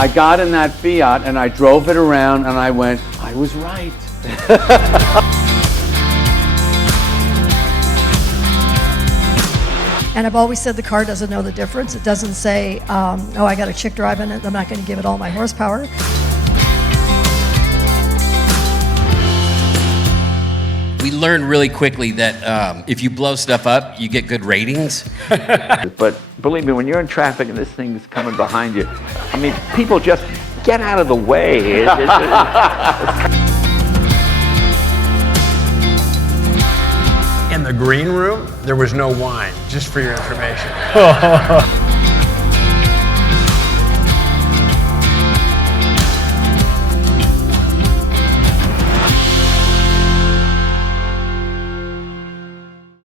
I got in that Fiat and I drove it around and I went, I was right. And I've always said the car doesn't know the difference. It doesn't say, oh, I got a chick driving it, I'm not going to give it all my horsepower. We learned really quickly that if you blow stuff up, you get good ratings. But believe me, when you're in traffic and this thing's coming behind you, I mean, people just get out of the way. In the green room, there was no wine, just for your information.